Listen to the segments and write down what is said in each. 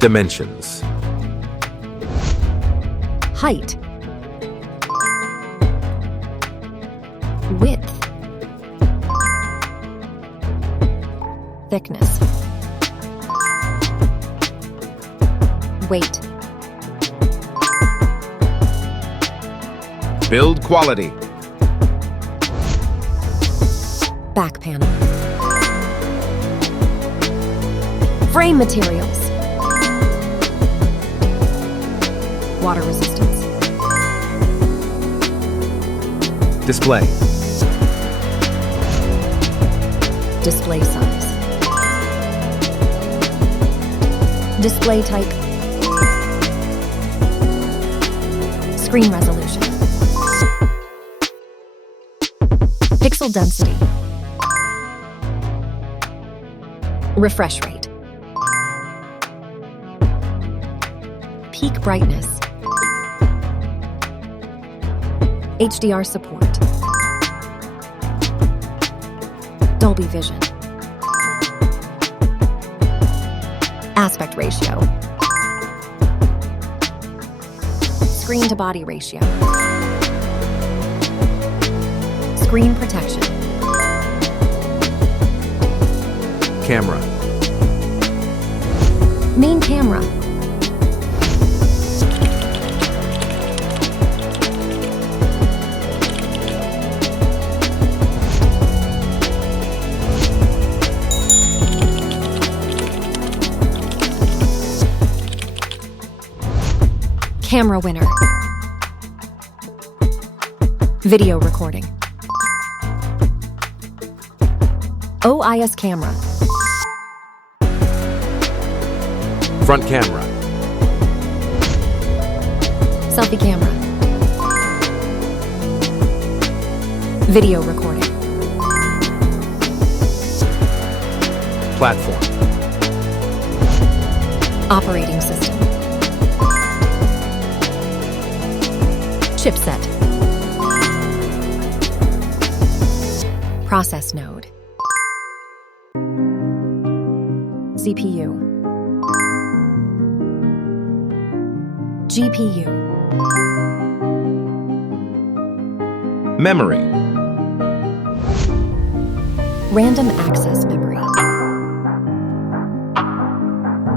Dimensions. Height. Width. Thickness. Weight. Build quality. Back panel. Frame materials. Water resistance. Display. Display size. Display type. Screen resolution. Pixel density. Refresh rate. Peak brightness. HDR support. Dolby Vision. Aspect ratio. Screen to body ratio. Screen protection. Camera. Main camera. Camera winner. Video recording. OIS camera. Front camera. Selfie camera. Video recording. Platform. Operating system. Chipset. Process node. CPU. GPU. Memory. Random access memory.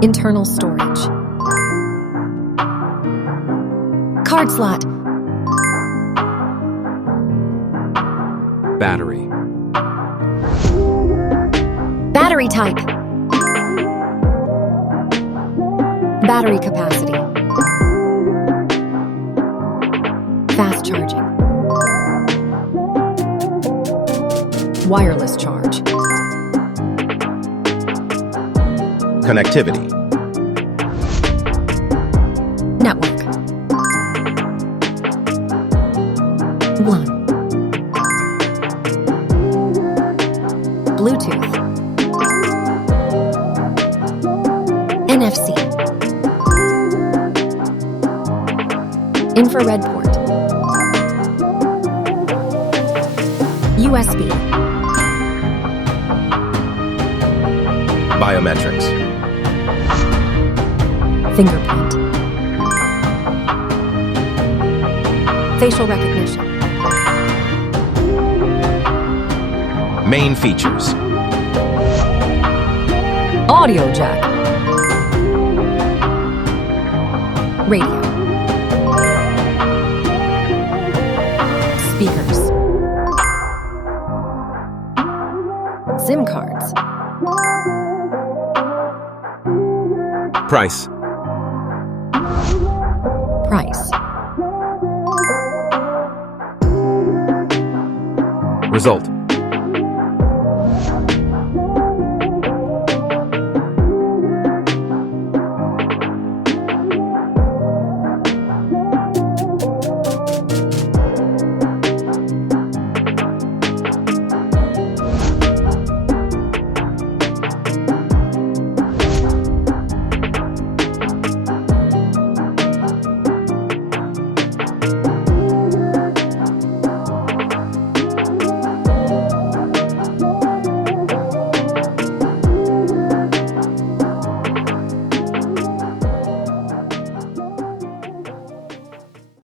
Internal storage. Card slot. Battery. Battery type. Battery capacity. Fast charging. Wireless charge. Connectivity. Network. LAN. Bluetooth. NFC. Infrared port. USB. Biometrics. Fingerprint. Facial recognition. Main features. Audio jack. Radio. Speakers. SIM cards. Price. Price. Result.